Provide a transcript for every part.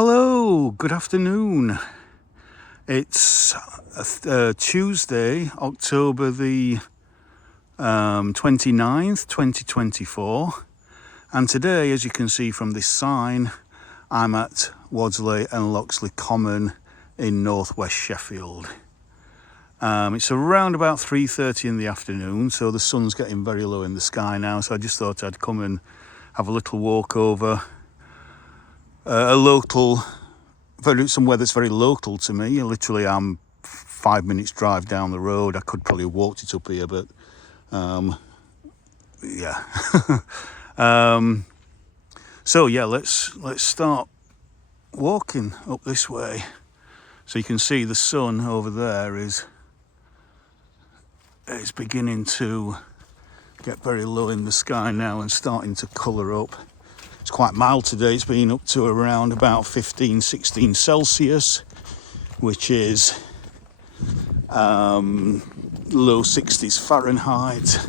Hello, good afternoon. It's Tuesday, October the 29th, 2024. And today, as you can see from this sign, I'm at Wadsley and Loxley Common in northwest Sheffield. It's around about 3:30 in the afternoon, so the sun's getting very low in the sky now. So I just thought I'd come and have a little walk over somewhere that's very local to me. Literally, I'm 5 minutes drive down the road. I could probably have walked it up here, but yeah. So yeah, let's start walking up this way. So you can see the sun over there is beginning to get very low in the sky now and starting to colour up. It's quite mild today. It's been up to around about 15, 16 Celsius, which is low 60s Fahrenheit.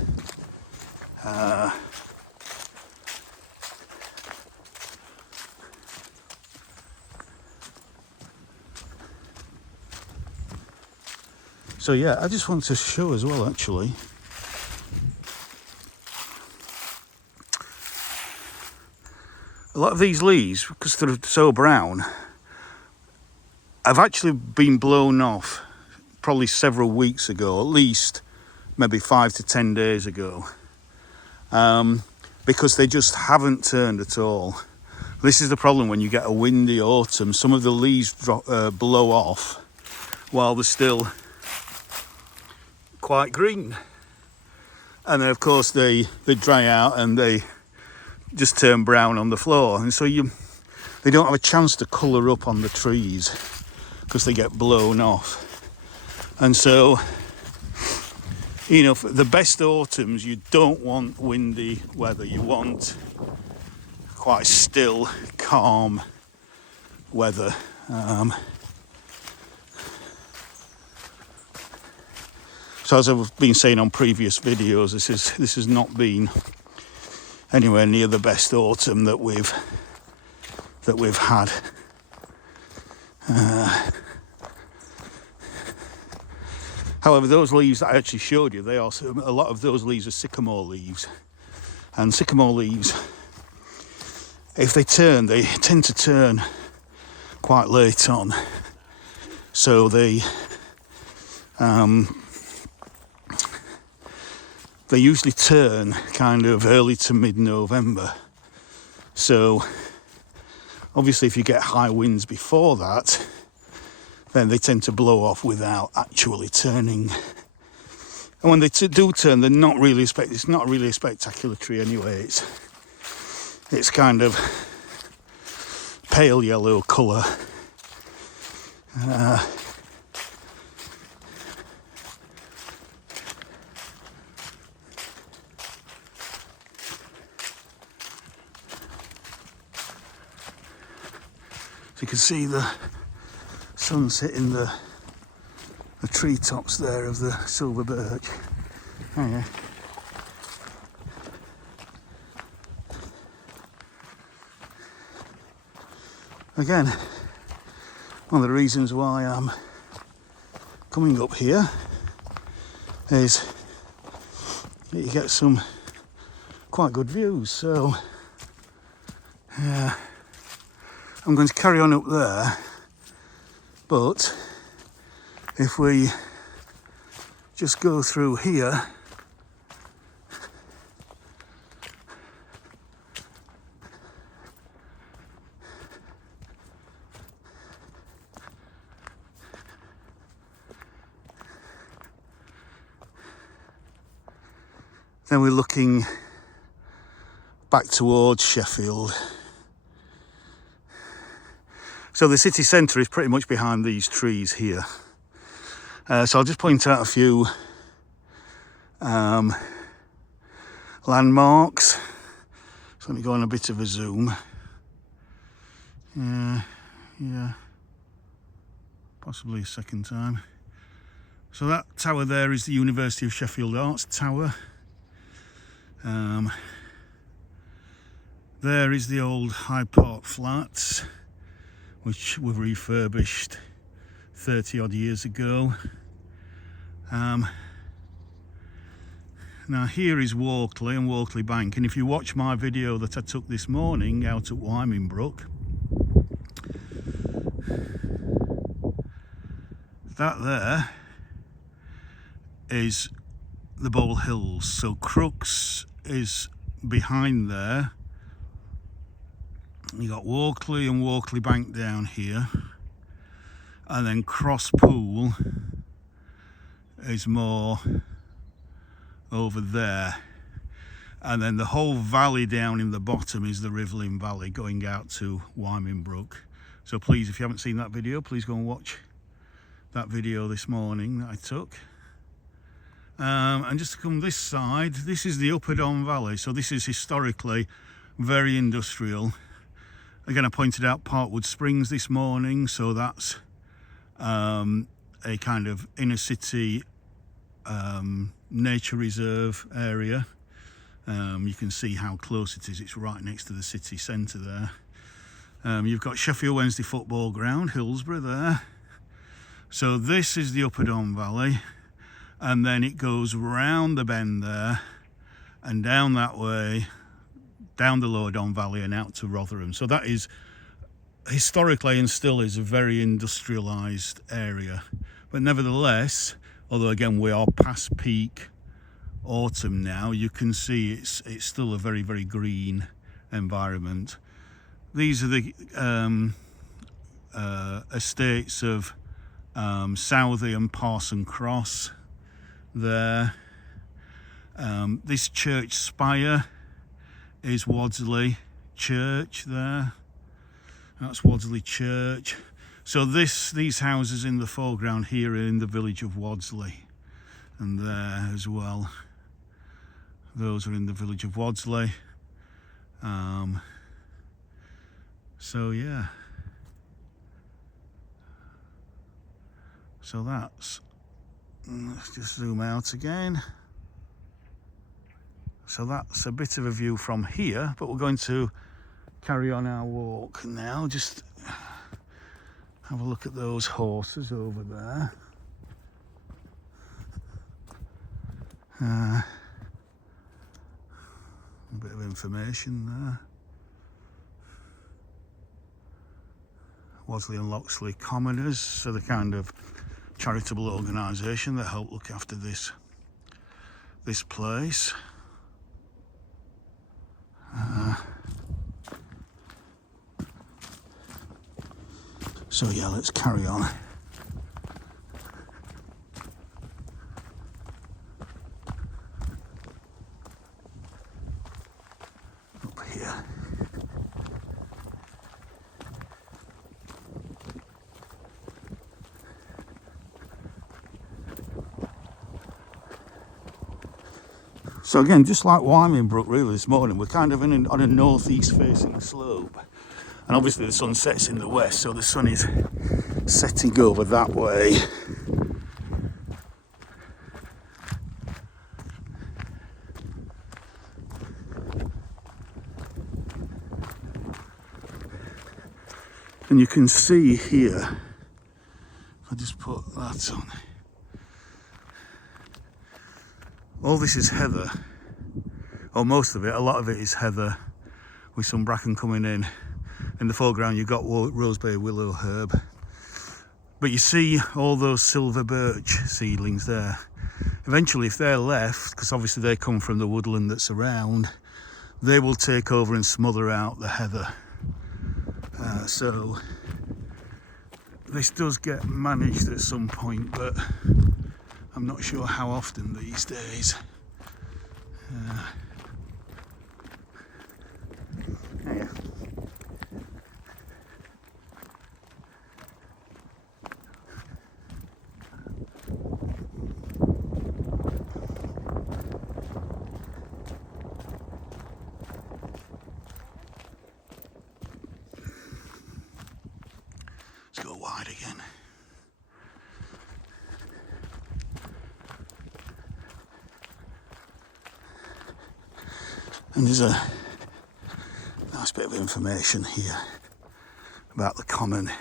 So yeah, I just want to show as well, actually. A lot of these leaves, because they're so brown, have actually been blown off probably several weeks ago, at least maybe 5 to 10 days ago, because they just haven't turned at all. This is the problem when you get a windy autumn. Some of the leaves blow off while they're still quite green, and then of course they dry out and they just turn brown on the floor, and so they don't have a chance to colour up on the trees because they get blown off. And so, you know, for the best autumns, you don't want windy weather. You want quite still, calm weather. So as I've been saying on previous videos, this has not been anywhere near the best autumn that we've had. However, those leaves that I actually showed you, a lot of those leaves are sycamore leaves, and sycamore leaves, if they turn, they tend to turn quite late on. So they usually turn kind of early to mid-November. So obviously if you get high winds before that, then they tend to blow off without actually turning. And when they do turn, they're not really it's not really a spectacular tree anyway. It's kind of pale yellow colour. So you can see the sun's hitting the treetops there of the silver birch. Oh yeah. Again, one of the reasons why I'm coming up here is that you get some quite good views. So yeah, I'm going to carry on up there, but if we just go through here, then we're looking back towards Sheffield. So the city centre is pretty much behind these trees here. So I'll just point out a few landmarks. So let me go on a bit of a zoom. Yeah, possibly a second time. So that tower there is the University of Sheffield Arts Tower. There is the old Hyde Park Flats, which were refurbished 30 odd years ago. Now here is Walkley and Walkley Bank, and if you watch my video that I took this morning out at Wyman Brook, that there is the Bowl Hills. So Crooks is behind there. You got Walkley and Walkley Bank down here, and then Cross Pool is more over there, and then the whole valley down in the bottom is the Rivelin Valley going out to Wyman Brook. So please, if you haven't seen that video, please go and watch that video this morning that I took. And just to come this side, this is the Upper Don Valley. So this is historically very industrial. Again, I pointed out Parkwood Springs this morning, so that's a kind of inner city nature reserve area. You can see how close it is. It's right next to the city centre there. You've got Sheffield Wednesday football ground, Hillsborough there. So this is the Upper Don Valley, and then it goes round the bend there and down that way, down the Lower Don Valley and out to Rotherham. So that is historically and still is a very industrialised area. But nevertheless, although again we are past peak autumn now, you can see it's still a very, very green environment. These are the estates of Southey and Parson Cross there. This church spire is Wadsley Church there. That's Wadsley Church. So these houses in the foreground here are in the village of Wadsley, and there as well. Those are in the village of Wadsley. So yeah. So let's just zoom out again. So that's a bit of a view from here, but we're going to carry on our walk now. Just have a look at those horses over there. A bit of information there. Wadsley and Loxley Commoners, so the kind of charitable organisation that help look after this place. So yeah, let's carry on. Up here. So again, just like Wyman Brook really this morning, we're kind of on a northeast facing slope. And obviously the sun sets in the west, so the sun is setting over that way. And you can see here, if I just put that on, all this is heather, or most of it, a lot of it is heather with some bracken coming in. In the foreground you've got roseberry willow herb, but you see all those silver birch seedlings there. Eventually, if they're left, because obviously they come from the woodland that's around, they will take over and smother out the heather. So this does get managed at some point, but I'm not sure how often these days. Yeah. Let's go wide again. And there's a nice bit of information here about the common.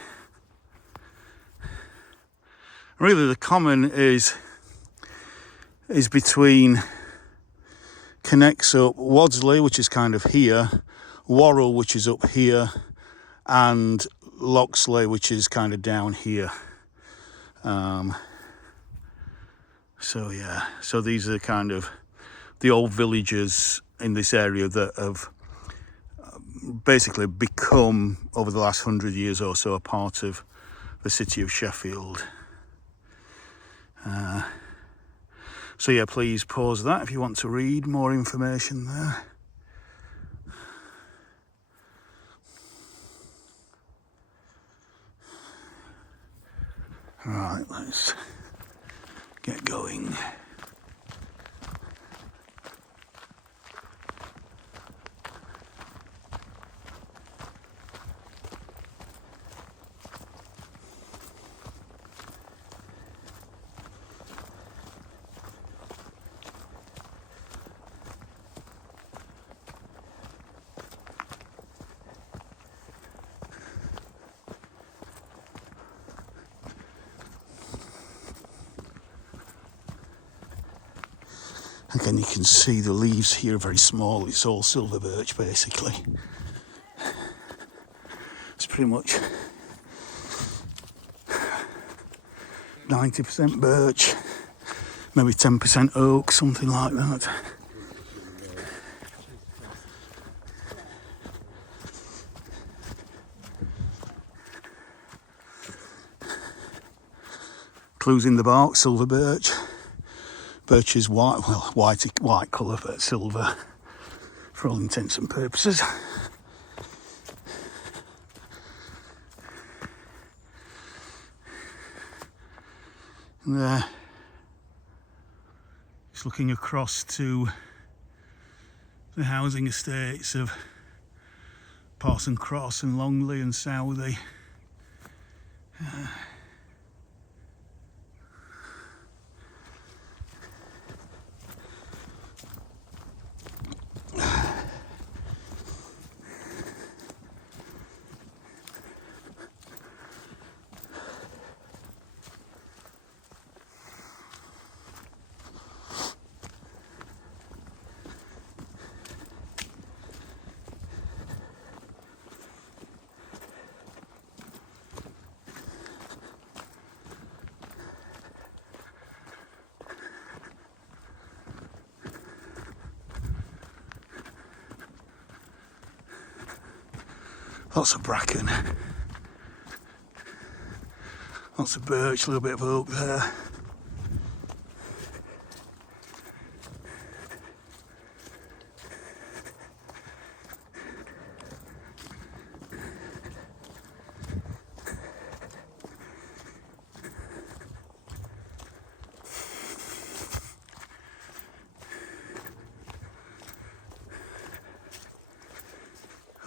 Really, the common is between, connects up Wadsley, which is kind of here, Worrell, which is up here, and Loxley, which is kind of down here. So yeah, so these are kind of the old villages in this area that have basically become, over the last 100 years or so, a part of the city of Sheffield. So yeah, please pause that if you want to read more information there. Right, let's get going. Again, you can see the leaves here are very small. It's all silver birch, basically. It's pretty much 90% birch, maybe 10% oak, something like that. Clues in the bark, silver birch. Birch is white, well, white colour, but silver for all intents and purposes. And there, just looking across to the housing estates of Parson Cross and Longley and Southey. Lots of bracken, lots of birch, a little bit of oak there.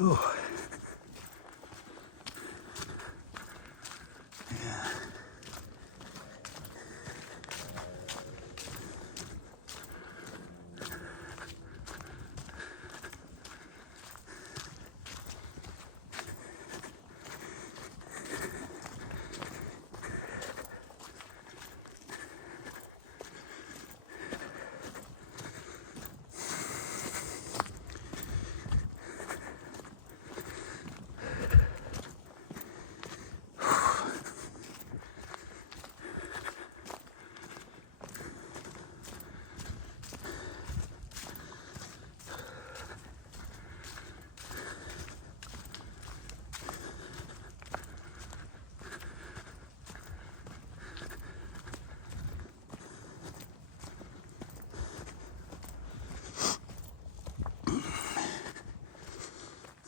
Oh.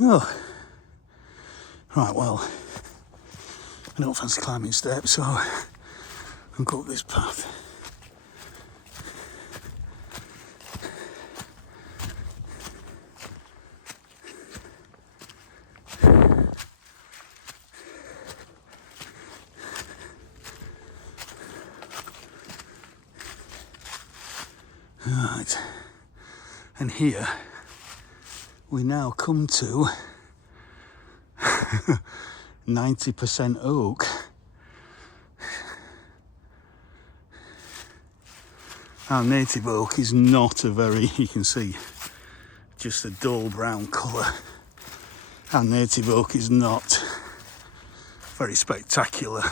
Oh, right, well, I don't fancy climbing steps, so I'll go up this path. Right, and here we now come to 90% oak. Our native oak is not a very, you can see, just a dull brown colour. Our native oak is not very spectacular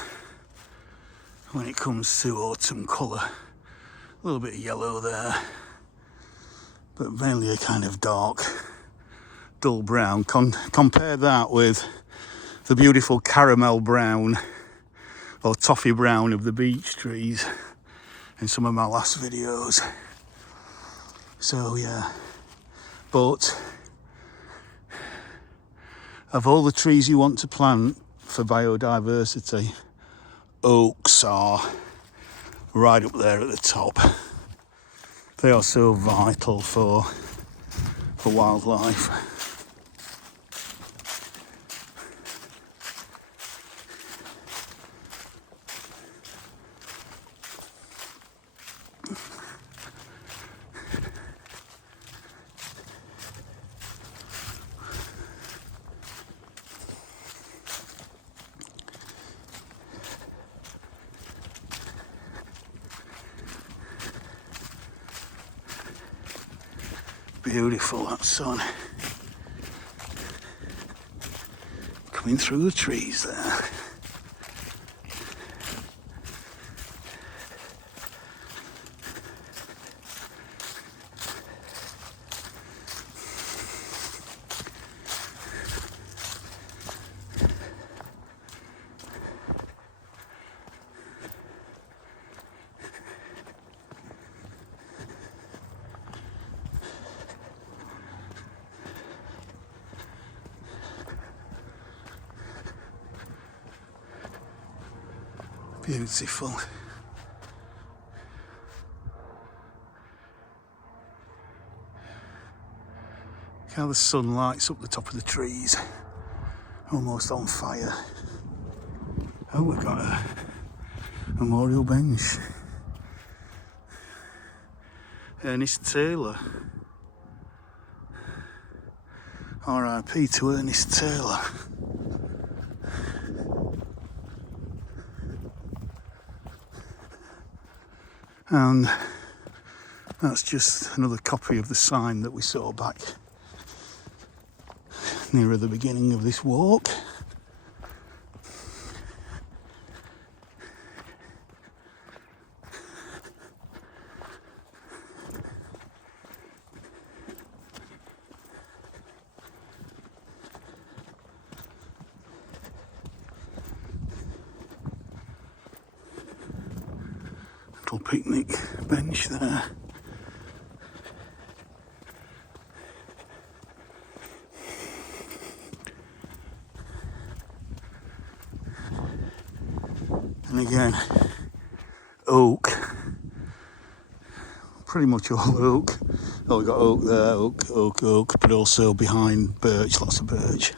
when it comes to autumn colour. A little bit of yellow there, but mainly a kind of dark, dull brown. Compare that with the beautiful caramel brown or toffee brown of the beech trees in some of my last videos. So yeah, but of all the trees you want to plant for biodiversity, oaks are right up there at the top. They are so vital for wildlife. Beautiful, that sun coming through the trees there. Beautiful. Look how the sun lights up the top of the trees, almost on fire. Oh, we've got a memorial bench. Ernest Taylor. R.I.P. to Ernest Taylor. And that's just another copy of the sign that we saw back nearer the beginning of this walk. Little picnic bench there. And again, oak, pretty much all oak. Oh, we've got oak there, oak, but also behind birch, lots of birch.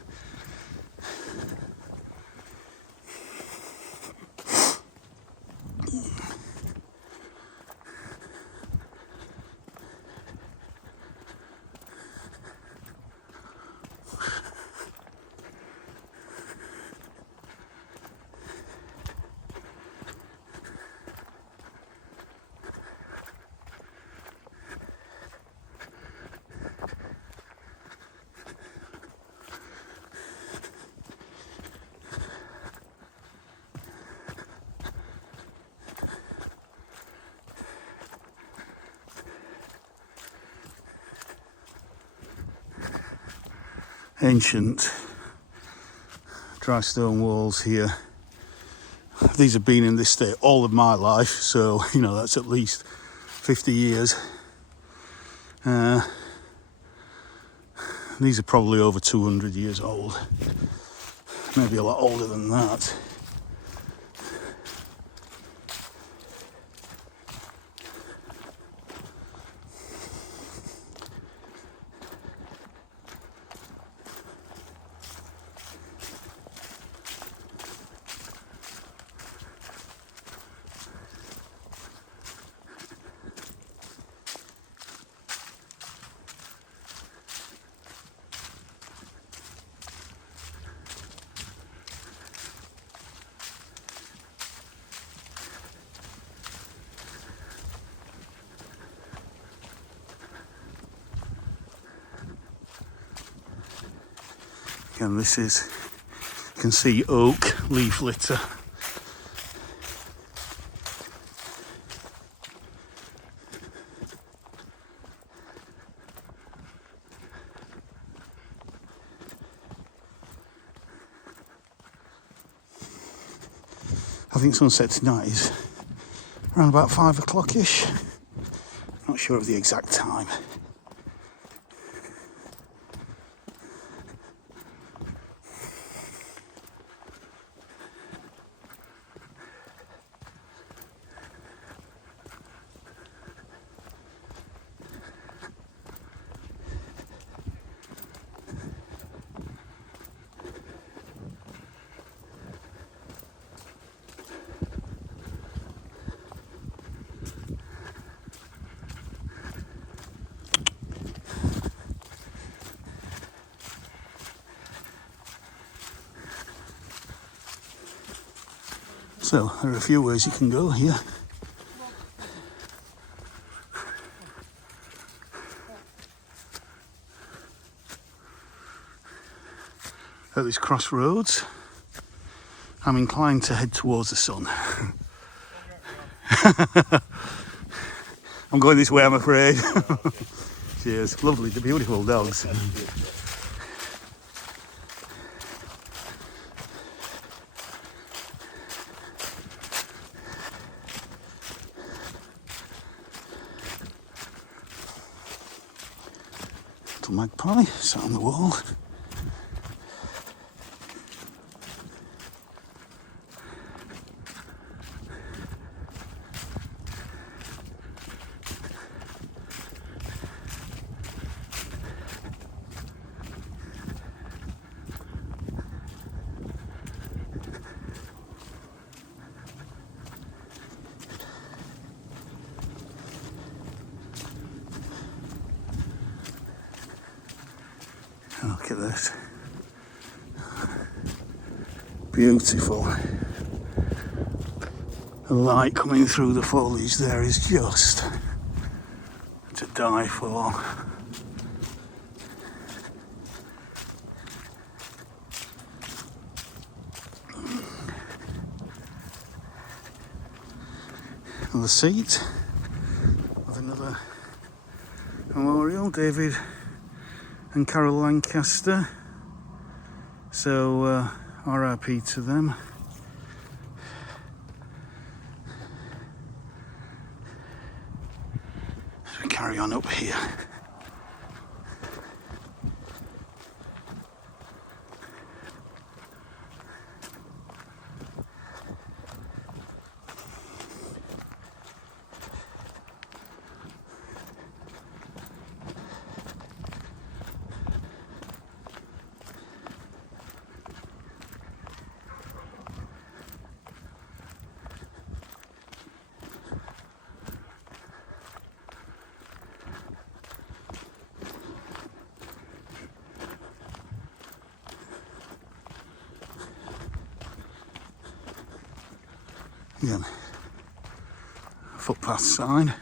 Ancient dry stone walls here. These have been in this state all of my life, so you know that's at least 50 years. These are probably over 200 years old, maybe a lot older than that. And this is, you can see oak leaf litter. I think sunset tonight is around about 5 o'clock-ish. Not sure of the exact time. So there are a few ways you can go here. At this crossroads, I'm inclined to head towards the sun. I'm going this way, I'm afraid. Cheers. Lovely, the beautiful dogs. Little magpie sat on the wall. Look at this. Beautiful. The light coming through the foliage there is just to die for. And the seat of another memorial, David and Carol Lancaster, so RIP to them. So we carry on up here. Again, footpath sign,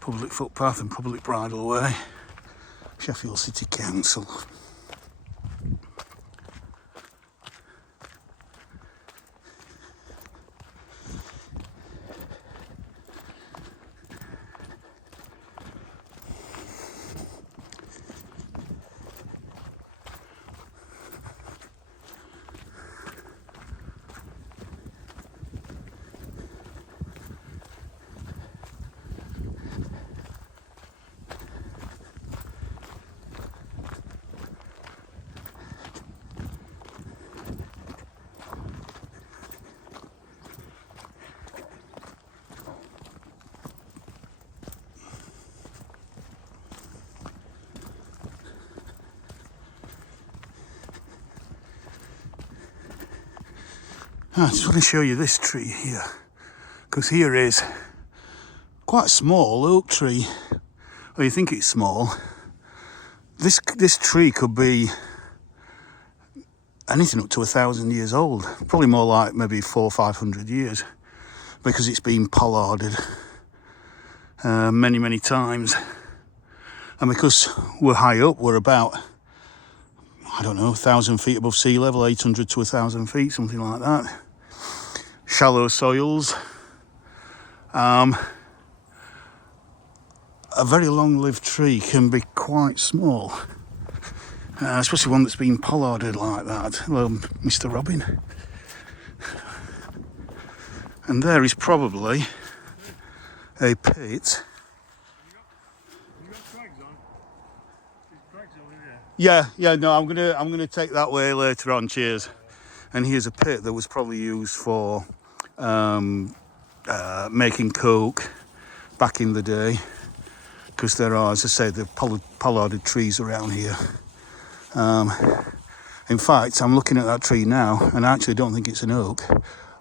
public footpath and public bridle way, Sheffield City Council. I just want to show you this tree here, because here is quite a small oak tree. Well, you think it's small. This tree could be anything up to 1,000 years old. Probably more like maybe 400 or 500 years, because it's been pollarded many times. And because we're high up, we're about I don't know, 1,000 feet above sea level, 800 to 1,000 feet, something like that. Shallow soils. A very long-lived tree can be quite small, especially one that's been pollarded like that. Hello, Mr. Robin. And there is probably a pit. Yeah, no, I'm gonna take that way later on. Cheers. And here's a pit that was probably used for making coke back in the day, because there are, as I say, the pollarded trees around here. In fact, I'm looking at that tree now, and I actually don't think it's an oak.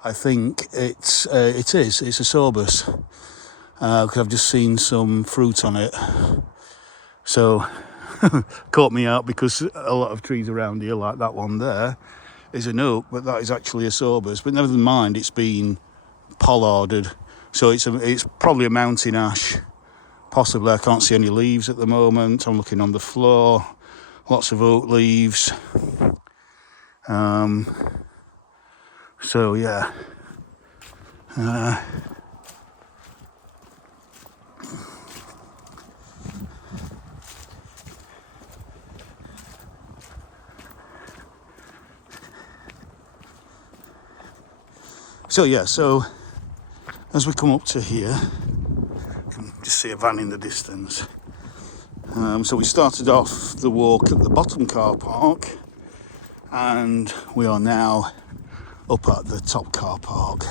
I think it's a sorbus, because I've just seen some fruit on it. So caught me out, because a lot of trees around here, like that one there, is an oak, but that is actually a sorbus. But never mind, it's been pollarded, so it's probably a mountain ash. Possibly. I can't see any leaves at the moment. I'm looking on the floor, lots of oak leaves. So yeah. So as we come up to here, you can just see a van in the distance. So we started off the walk at the bottom car park, and we are now up at the top car park.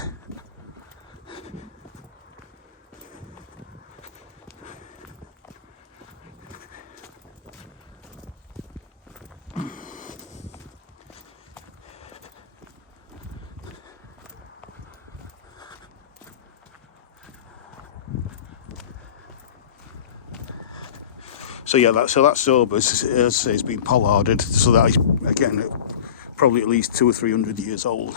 That sorbus has been pollarded, so that is, again, probably at least 200 or 300 years old.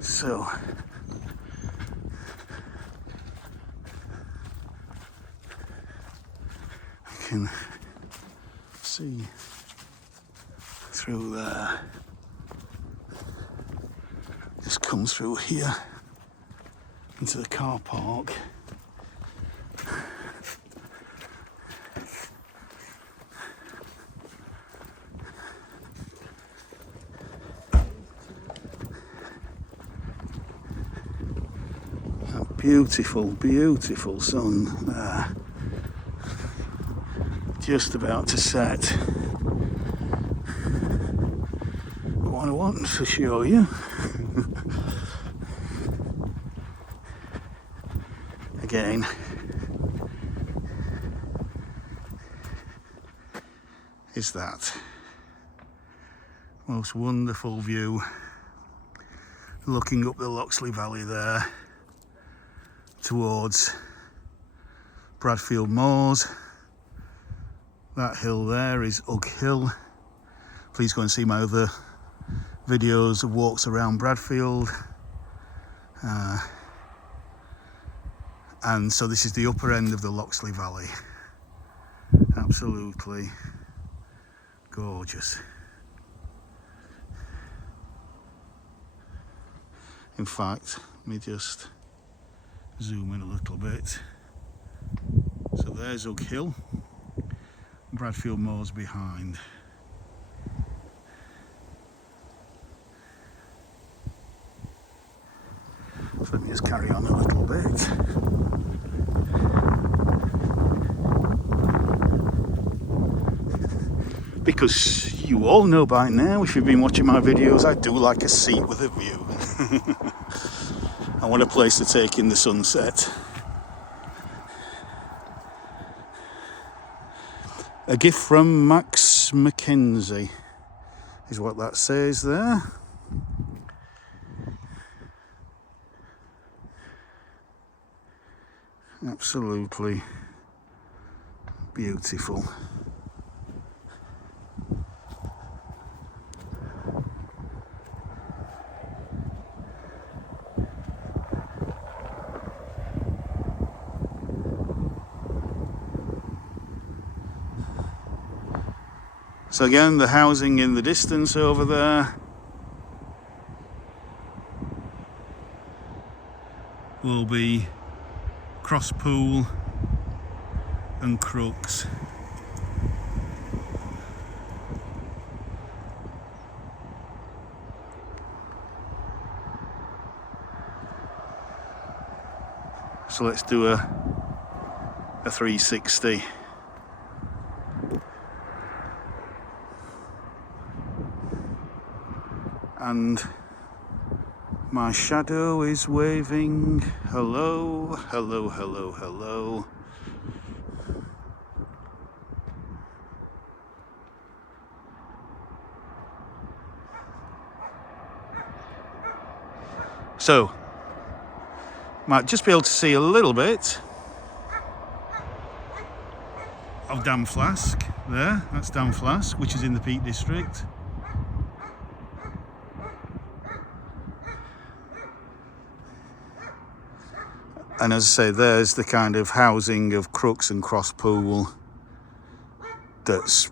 So I can see through there. Just come through here into the car park. A beautiful sun there. Just about to set. What I want to show you again is that most wonderful view, looking up the Loxley Valley there towards Bradfield Moors. That hill there is Ugg Hill. Please go and see my other videos of walks around Bradfield. And so this is the upper end of the Loxley Valley. Absolutely gorgeous. In fact, let me just zoom in a little bit. So there's Ugg Hill, Bradfield Moors behind. So let me just carry on a little bit. Because you all know by now, if you've been watching my videos, I do like a seat with a view. I want a place to take in the sunset. A gift from Max McKenzie is what that says there. Absolutely beautiful. So again, the housing in the distance over there will be Crosspool and Crooks. So let's do a 360. And my shadow is waving. Hello, hello, hello, hello. So, might just be able to see a little bit of Dam Flask there. That's Dam Flask, which is in the Peak District. And as I say, there's the kind of housing of Crooks and Crosspool that's,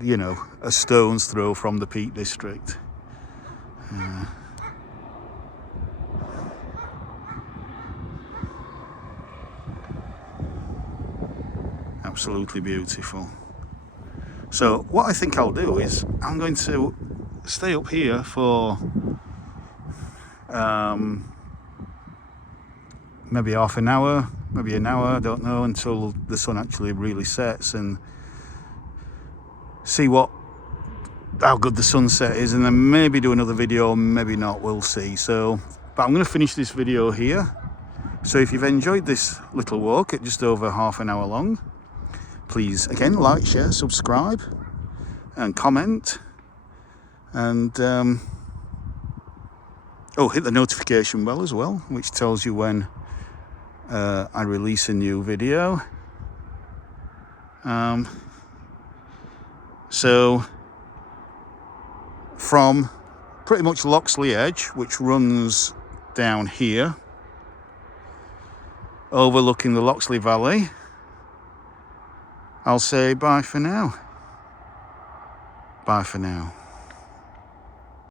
you know, a stone's throw from the Peak District. Absolutely beautiful. So what I think I'll do is I'm going to stay up here for maybe half an hour, maybe an hour, I don't know, until the sun actually really sets, and see how good the sunset is, and then maybe do another video, maybe not, we'll see. So, but I'm going to finish this video here. So if you've enjoyed this little walk at just over half an hour long, please again like, share, subscribe and comment, and hit the notification bell as well, which tells you when I release a new video. So from pretty much Loxley Edge, which runs down here overlooking the Loxley Valley, I'll say bye for now. Bye for now.